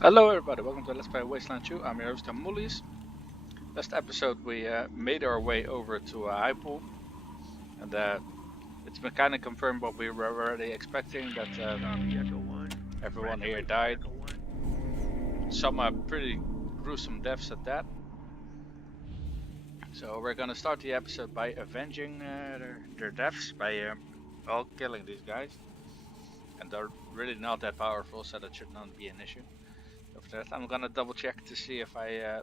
Hello everybody, welcome to Let's Play Wasteland 2. I'm your host Mullies. Last episode we made our way over to a high pool, and it's been kind of confirmed what we were already expecting, that everyone here died. Some pretty gruesome deaths at that. So we're gonna start the episode by avenging their deaths by killing these guys. And they're really not that powerful, so that should not be an issue. After that, I'm gonna double check to see if I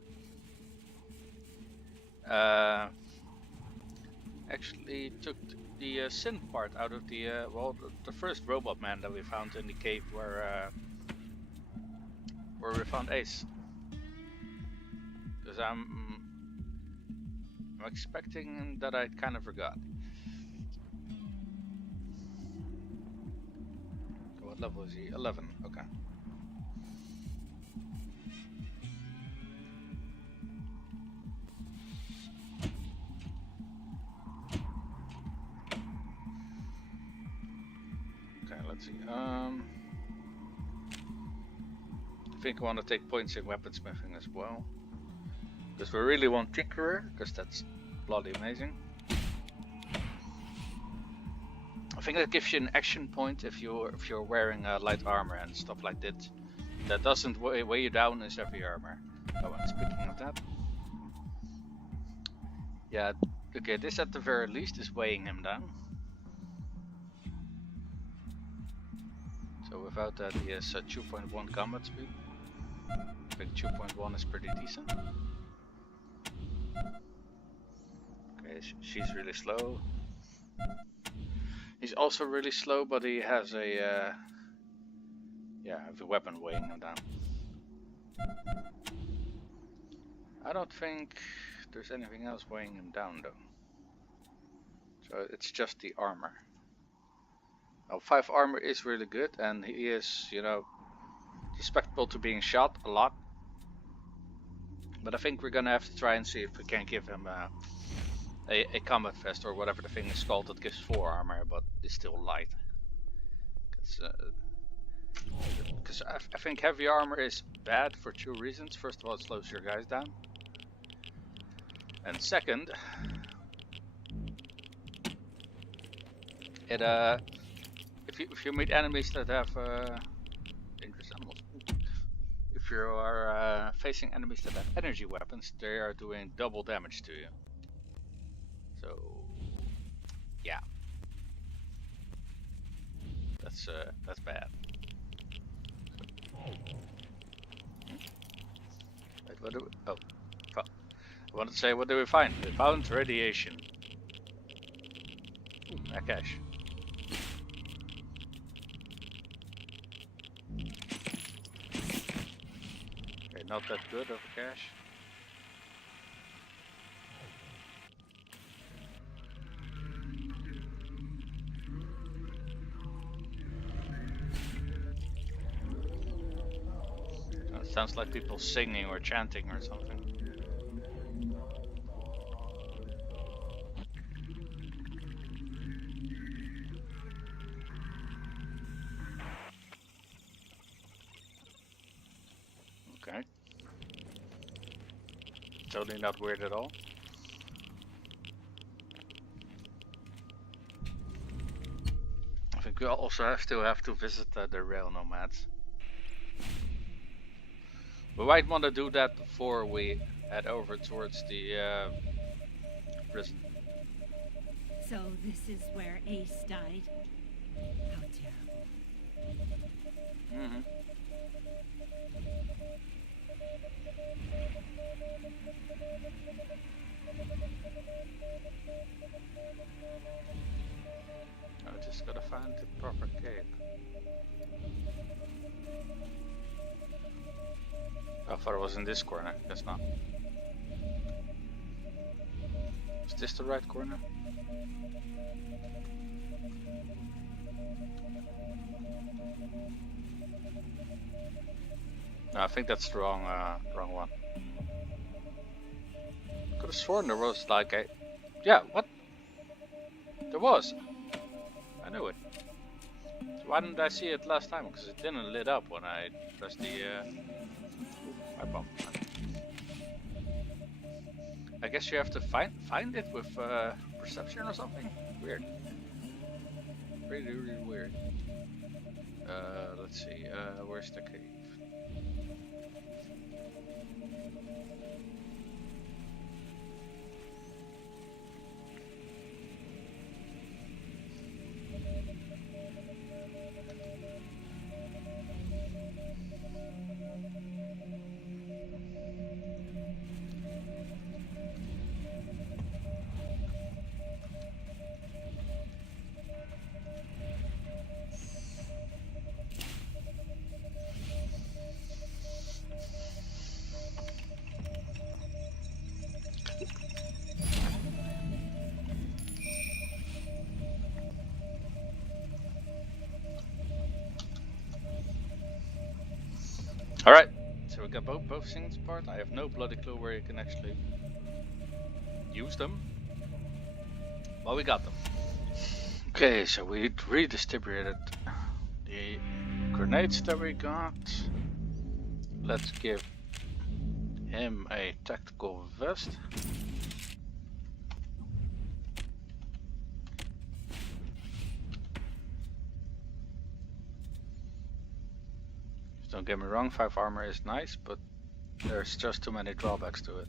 actually took the synth part out of the the first robot man that we found in the cave where we found Ace. Because I'm expecting that I kind of forgot. So what level is he? 11. Okay. Okay, let's see. I think I want to take points in weaponsmithing as well, because we really want Tinkerer, because that's bloody amazing. I think that gives you an action point if you're wearing light armor and stuff like that. That doesn't weigh you down as heavy armor. Oh, and speaking of that, yeah, okay, this at the very least is weighing him down. So without that, he has 2.1 combat speed. I think 2.1 is pretty decent. Okay, she's really slow. He's also really slow, but he has a weapon weighing him down. I don't think there's anything else weighing him down though. So it's just the armor. Now 5 armor is really good, and he is, susceptible to being shot a lot. But I think we're gonna have to try and see if we can give him a combat vest or whatever the thing is called that gives 4 armor but is still light. Because I think heavy armor is bad for 2 reasons. First of all, it slows your guys down. And second, it if you meet enemies that have dangerous animals, if you are facing enemies that have energy weapons, they are doing double damage to you. So yeah, that's bad. Wait, what do we? Oh, I wanted to say, what do we find? We found radiation. Ooh, a cache. Okay, not that good of a cache. It sounds like people singing or chanting or something. Okay. Totally not weird at all. I think we also still have to visit the rail nomads. We might want to do that before we head over towards the prison. So this is where Ace died? How terrible. Mm-hmm. I just gotta find the proper cave. I thought it was in this corner. Guess not. Is this the right corner? No, I think that's the wrong one. Could have sworn there was like a... Yeah, what? There was. I knew it. Why didn't I see it last time? Because it didn't lit up when I pressed the pipe bomb. I guess you have to find it with perception or something. Weird. Really weird. Let's see. Where's the cave? Alright, so we got both things apart. I have no bloody clue where you can actually use them. Well, we got them. Okay, so we redistributed the grenades that we got. Let's give him a tactical vest. Don't get me wrong, 5 armor is nice, but there's just too many drawbacks to it.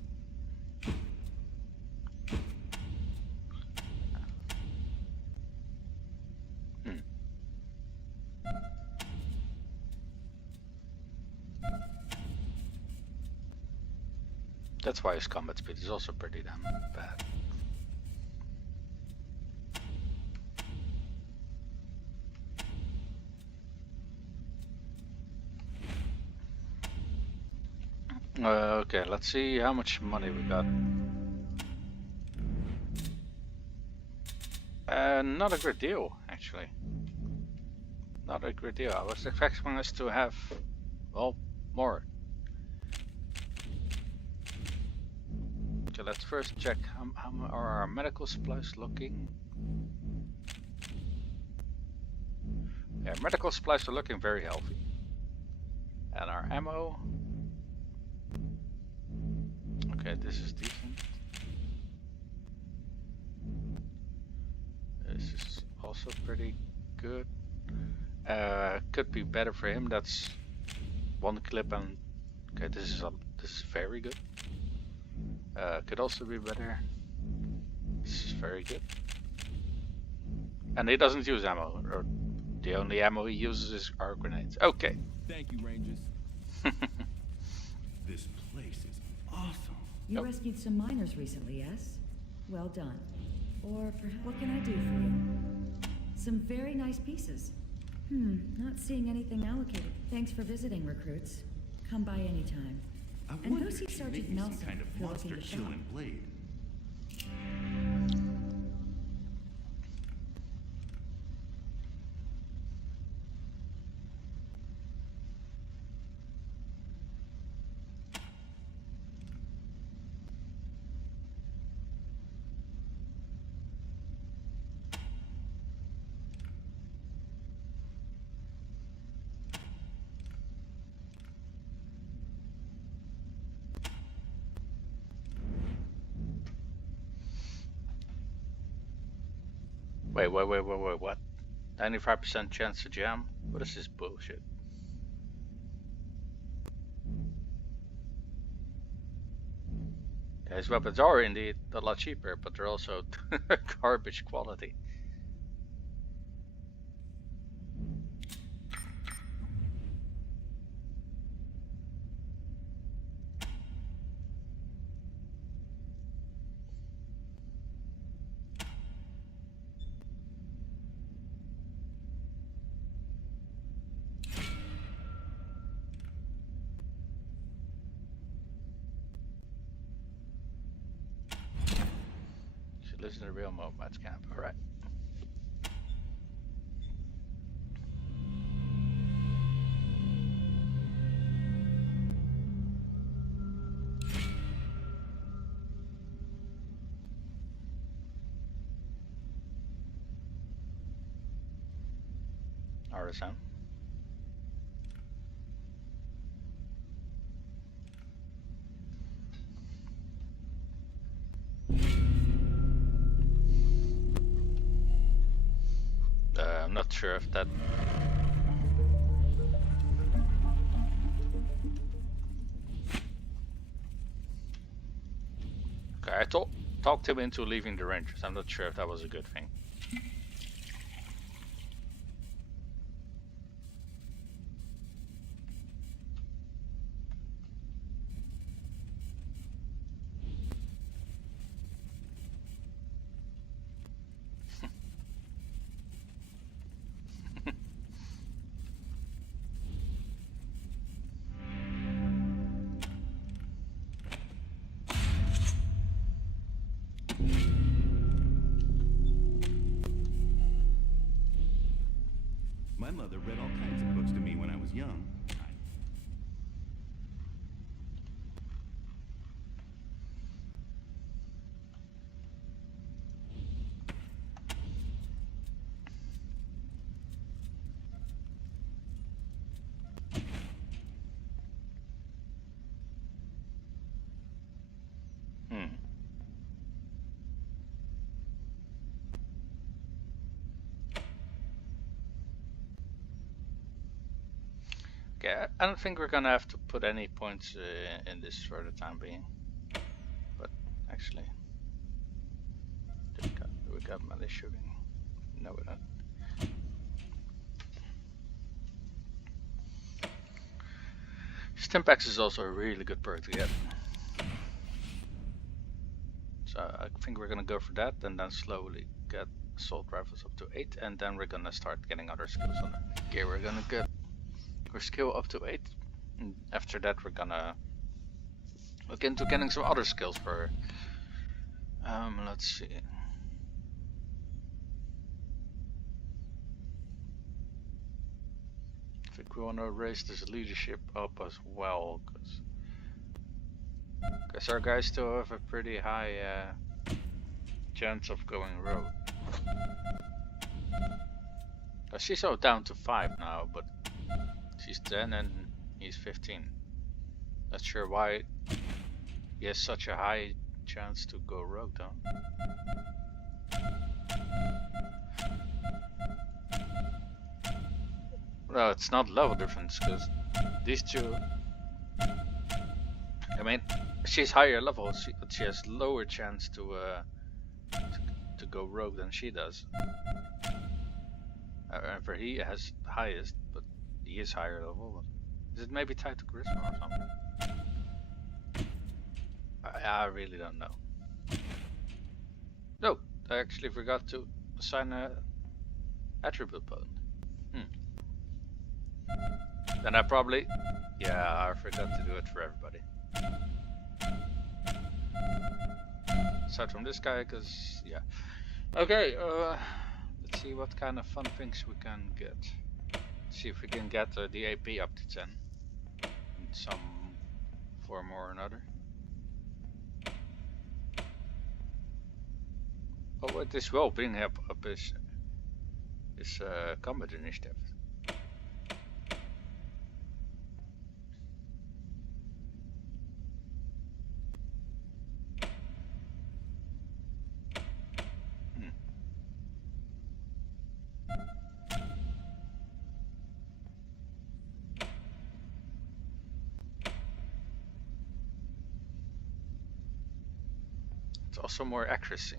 That's why his combat speed is also pretty damn bad. Okay, let's see how much money we got. Not a great deal, actually. Not a great deal. I was expecting us to have, well, more. Okay, let's first check how are our medical supplies looking. Yeah, medical supplies are looking very healthy. And our ammo. Okay, this is decent. This is also pretty good. Could be better for him. That's one clip, and okay, this is very good. Could also be better. This is very good. And he doesn't use ammo. Or the only ammo he uses is our grenades. Okay. Thank you, Rangers. This place is awesome. You rescued some miners recently, yes? Well done. Or perhaps, what can I do for you? Some very nice pieces. Not seeing anything allocated. Thanks for visiting, recruits. Come by anytime. And go see Sergeant Nelson kind of if you're looking monster to shop. killing blade. Wait, what? 95% chance to jam? What is this bullshit? Yeah, his weapons are indeed a lot cheaper, but they're also garbage quality. Lives in a real nomad's camp. All right. RSM. I'm not sure if that. Okay, I talked him into leaving the Rangers. I'm not sure if that was a good thing. My mother read all kinds of books to me when I was young. Okay, I don't think we're gonna have to put any points in this for the time being. But actually, we got melee shooting. No, we don't. Stimpax is also a really good perk to get. So I think we're gonna go for that and then slowly get assault rifles up to 8, and then we're gonna start getting other skills on it. Okay, we're gonna get our skill up to 8, and after that we're gonna look into getting some other skills for let's see. I think we want to raise this leadership up as well, because our guys still have a pretty high chance of going rogue. She's all down to 5 now, but she's 10 and he's 15. Not sure why he has such a high chance to go rogue though. Well, it's not level difference, because these two, I mean, she's higher level, but she has lower chance to go rogue than she does. For he has the highest, but he is higher level. Is it maybe tied to charisma or something? I really don't know. No, I actually forgot to assign a attribute button. Then I probably, yeah, I forgot to do it for everybody. Aside from this guy, because, yeah. Okay, let's see what kind of fun things we can get. Let's see if we can get the AP up to 10 in some form or another. Oh, what this will bring up is combat initiative. Also more accuracy.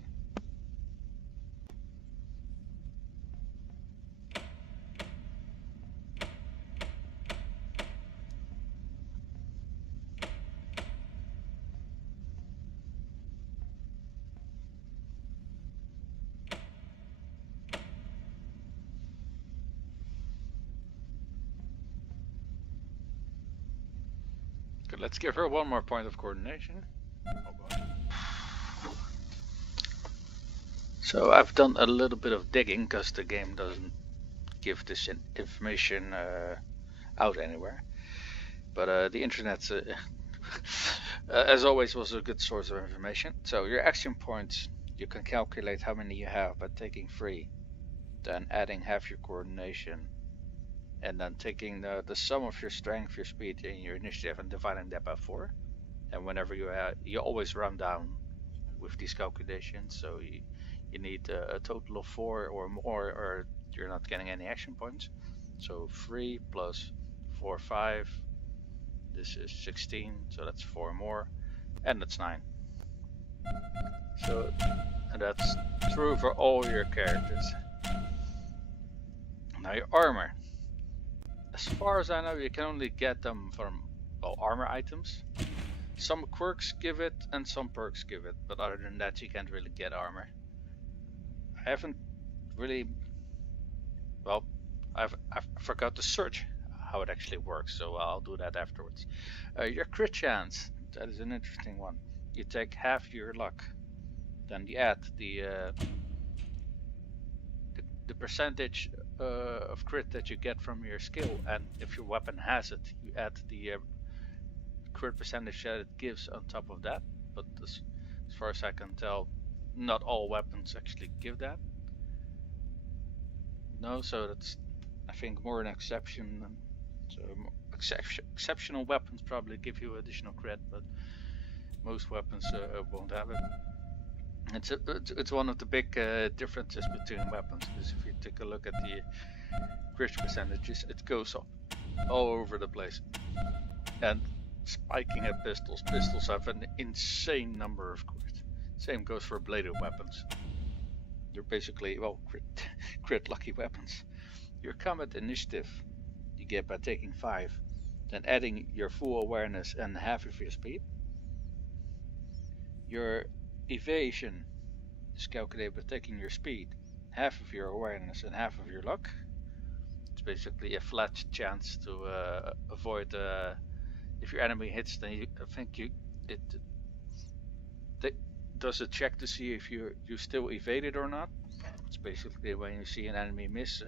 Good, let's give her one more point of coordination. Oh boy. So I've done a little bit of digging, because the game doesn't give this information out anywhere. But the internet, as always, was a good source of information. So your action points, you can calculate how many you have by taking 3, then adding half your coordination, and then taking the sum of your strength, your speed, and your initiative, and dividing that by 4. And whenever you always run down with these calculations, so you need a total of 4 or more, or you're not getting any action points. So 3 plus 4, 5. This is 16, so that's 4 more, and that's 9. So and that's true for all your characters. Now your armor. As far as I know, you can only get them from, well, armor items. Some quirks give it and some perks give it, but other than that you can't really get armor. I haven't really, well, I forgot to search how it actually works, so I'll do that afterwards. Your crit chance, that is an interesting one. You take half your luck, then you add the percentage of crit that you get from your skill, and if your weapon has it, you add the crit percentage that it gives on top of that. But as far as I can tell, not all weapons actually give that. No, so that's, I think, more an exception. So exceptional weapons probably give you additional crit, but most weapons won't have it. It's one of the big differences between weapons, because if you take a look at the crit percentages, it goes up all over the place. And spiking at pistols. Pistols have an insane number of crit. Same goes for bladed weapons. They're basically, well, crit lucky weapons. Your combat initiative you get by taking 5, then adding your full awareness and half of your speed. Your evasion is calculated by taking your speed, half of your awareness, and half of your luck. It's basically a flat chance to avoid. If your enemy hits, then it does a check to see if you still evaded or not. It's basically when you see an enemy miss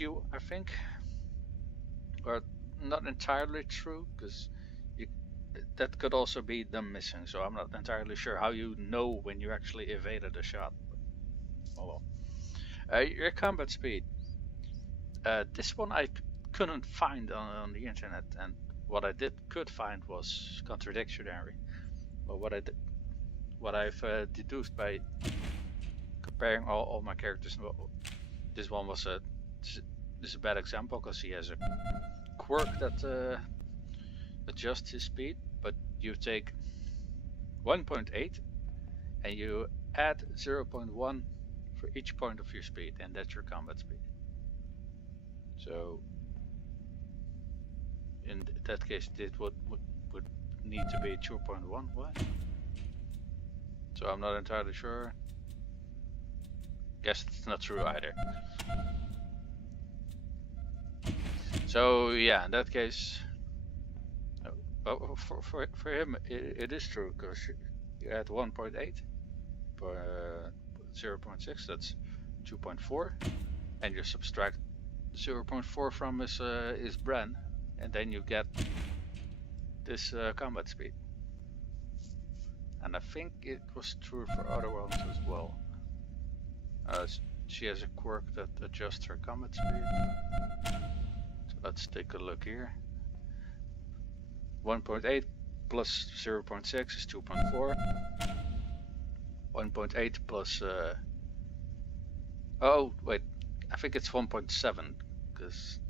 you, I think, or not entirely true, because that could also be them missing. So I'm not entirely sure how you know when you actually evaded a shot. But, oh well. Your combat speed. This one I couldn't find on the internet, and what I could find was contradictory. But what I've deduced by comparing all my characters, well, this one was this is a bad example because he has a quirk that adjusts his speed, but you take 1.8 and you add 0.1 for each point of your speed, and that's your combat speed. So in that case, it would need to be 2.1. What? So I'm not entirely sure. Guess it's not true either. So yeah, in that case, well, for him it is true, because you add 1.8 per 0.6, that's 2.4, and you subtract 0.4 from his brand, and then you get this combat speed. And I think it was true for other ones as well. She has a quirk that adjusts her combat speed. So let's take a look here. 1.8 plus 0.6 is 2.4. 1.8 plus oh wait, I think it's 1.7, because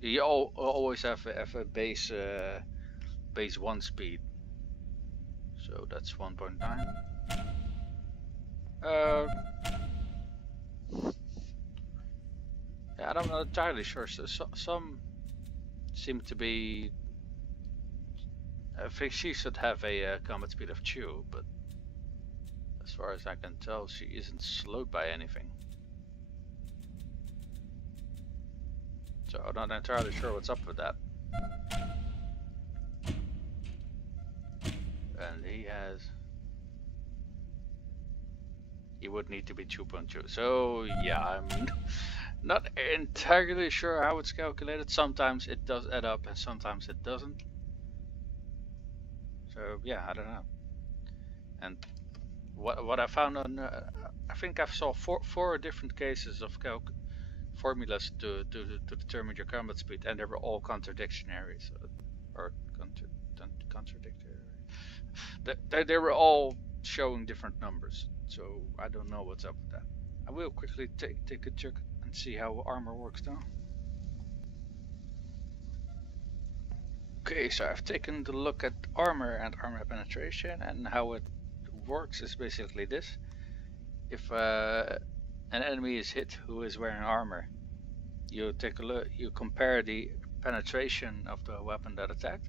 you always have a base 1 speed, so that's 1.9. Yeah, I'm not entirely sure. So some seem to be. I think she should have a combat speed of 2, but as far as I can tell, she isn't slowed by anything. So I'm not entirely sure what's up with that. And he would need to be 2.2. So yeah, I'm not entirely sure how it's calculated. Sometimes it does add up and sometimes it doesn't. So yeah, I don't know. And what I found on I think I've saw four different cases of formulas to determine your combat speed, and they were all contradictory. Or contradictory. They were all showing different numbers. So I don't know what's up with that. I will quickly take a check and see how armor works now. Okay, so I've taken the look at armor and armor penetration, and how it works is basically this. If an enemy is hit who is wearing armor, you take a look, you compare the penetration of the weapon that attacked,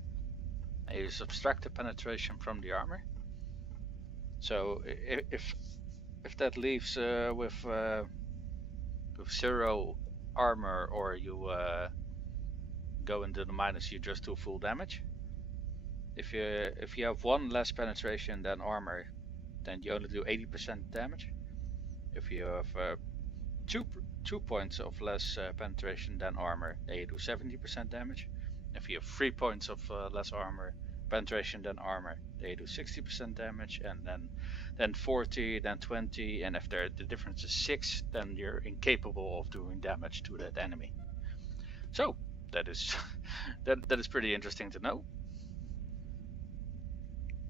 and you subtract the penetration from the armor. So if that leaves with 0 armor, or you go into the minus, you just do full damage. If you have 1 less penetration than armor, then you only do 80% damage. If you have 2 points of less penetration than armor, then you do 70% damage. If you have 3 points of less armor penetration than armor, then you do 60% damage, and then 40, then 20, and if the difference is 6, then you're incapable of doing damage to that enemy. So that is that is pretty interesting to know.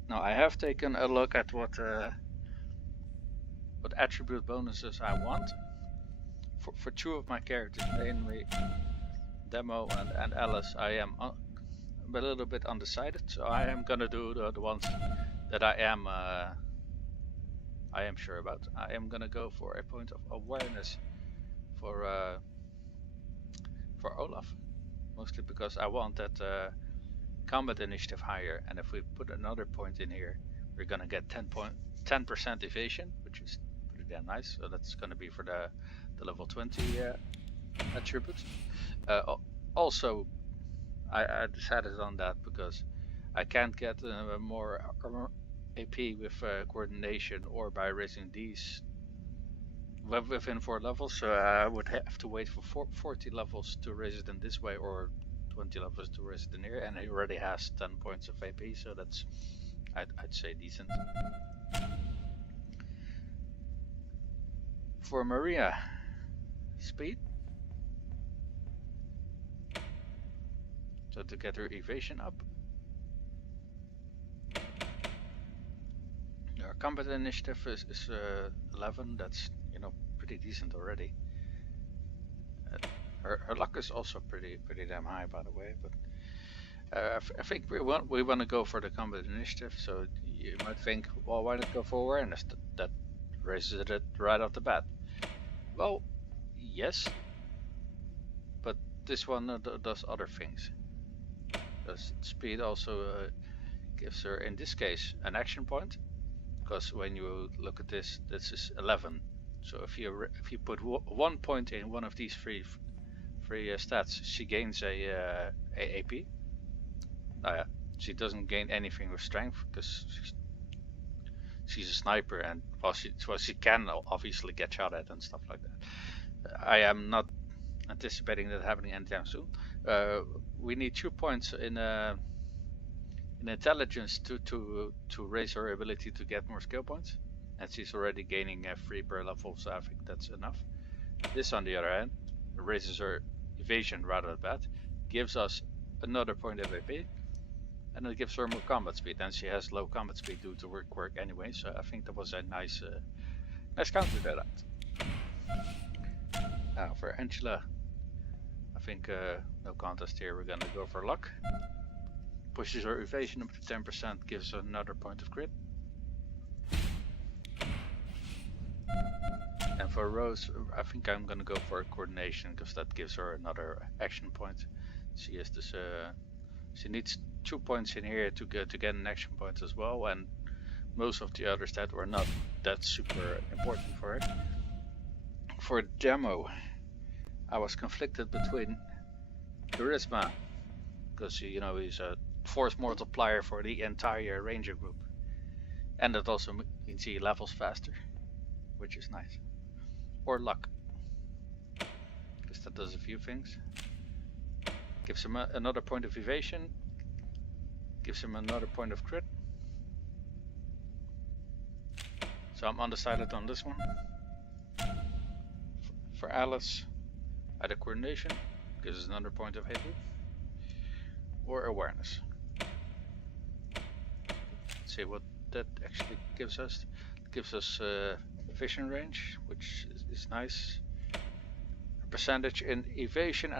Now I have taken a look at what attribute bonuses I want for 2 of my characters, namely Demo and Alice. I am a little bit undecided, so I am gonna do the ones that I am sure about. I am gonna go for a point of awareness for Olaf, mostly because I want that combat initiative higher, and if we put another point in here, we're gonna get 10% evasion, which is pretty damn nice. So that's gonna be for the level 20 attribute. Also, I decided on that because I can't get more AP with coordination or by raising these within 4 levels, so I would have to wait for 40 levels to raise it in this way, or 20 levels to raise it in here, and he already has 10 points of AP, so that's, I'd say, decent. For Maria, speed. So to get her evasion up. Our combat initiative is 11. That's, you know, pretty decent already. Her luck is also pretty damn high, by the way. But I think we want to go for the combat initiative. So you might think, well, why not go for awareness? That raises it right off the bat. Well, yes, but this one does other things. Because speed also gives her, in this case, an action point. Because when you look at this, this is 11. So if you put 1 point in one of these three stats, she gains a AP. Yeah, she doesn't gain anything with strength because she's a sniper, and well, she can obviously get shot at and stuff like that. I am not anticipating that happening anytime soon. We need 2 points in intelligence to raise her ability to get more skill points, and she's already gaining 3 per level, so I think that's enough. This, on the other hand, raises her evasion rather bad, gives us another point of AP, and it gives her more combat speed, and she has low combat speed due to her quirk anyway, so I think that was a nice counter to that. Now for Angela, I think no contest here, we're gonna go for luck. Pushes her evasion up to 10%, gives her another point of crit. And for Rose, I think I'm gonna go for coordination, because that gives her another action point. She has this, she needs 2 points in here to get an action point as well, and most of the other stats were not that super important for her. For Demo, I was conflicted between charisma, because you know he's a force multiplier for the entire ranger group, and that also means he levels faster, which is nice. Or luck, because that does a few things. Gives him another point of evasion, gives him another point of crit. So I'm undecided on this one. for Alice, either coordination, gives us another point of hit, or awareness. Let's see what that actually gives us. It gives us vision range, which is nice. A percentage in evasion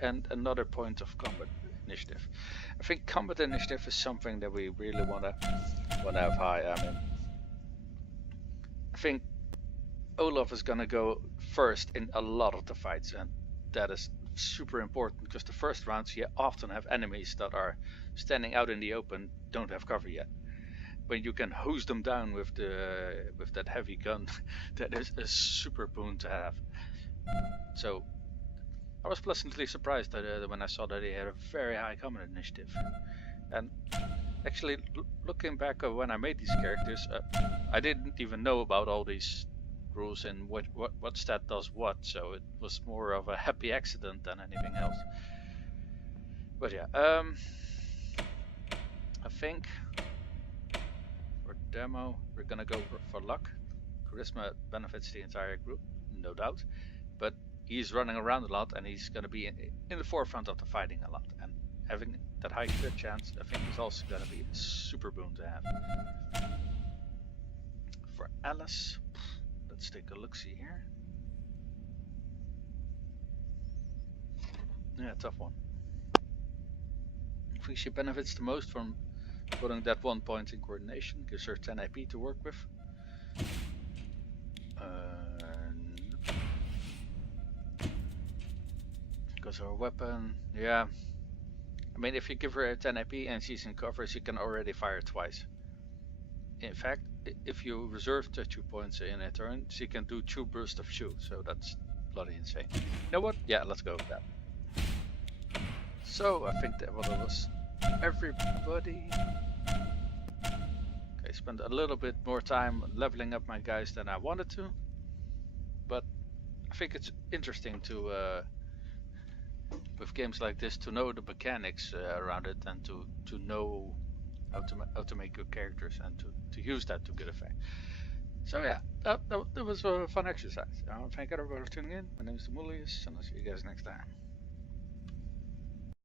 and another point of combat initiative. I think combat initiative is something that we really wanna have high. I mean, I think Olaf is gonna go first in a lot of the fights, and that is super important because the first rounds you often have enemies that are standing out in the open, don't have cover yet. When you can hose them down with that heavy gun, that is a super boon to have. So I was pleasantly surprised that when I saw that he had a very high combat initiative. And actually, looking back at when I made these characters, I didn't even know about all these rules and what stat does what, so it was more of a happy accident than anything else. But yeah, I think for demo we're gonna go for luck. Charisma benefits the entire group, no doubt, but he's running around a lot and he's gonna be in the forefront of the fighting a lot, and having that high crit chance I think is also gonna be a super boon to have. For Alice, let's take a look-see here. Yeah, tough one. I think she benefits the most from putting that 1 point in coordination, gives her 10 AP to work with. Because her weapon, yeah. I mean, if you give her a 10 AP and she's in cover, she can already fire twice. In fact, if you reserve the 2 points in a turn, she can do 2 bursts of shoot, so that's bloody insane. You know what? Yeah, let's go with that. So, I think that was everybody. Okay, spent a little bit more time leveling up my guys than I wanted to, but I think it's interesting to, with games like this, to know the mechanics around it and to know how to make good characters and to use that to good effect. So yeah, that was a fun exercise. Thank everybody for tuning in. My name is Demulius, and I'll see you guys next time.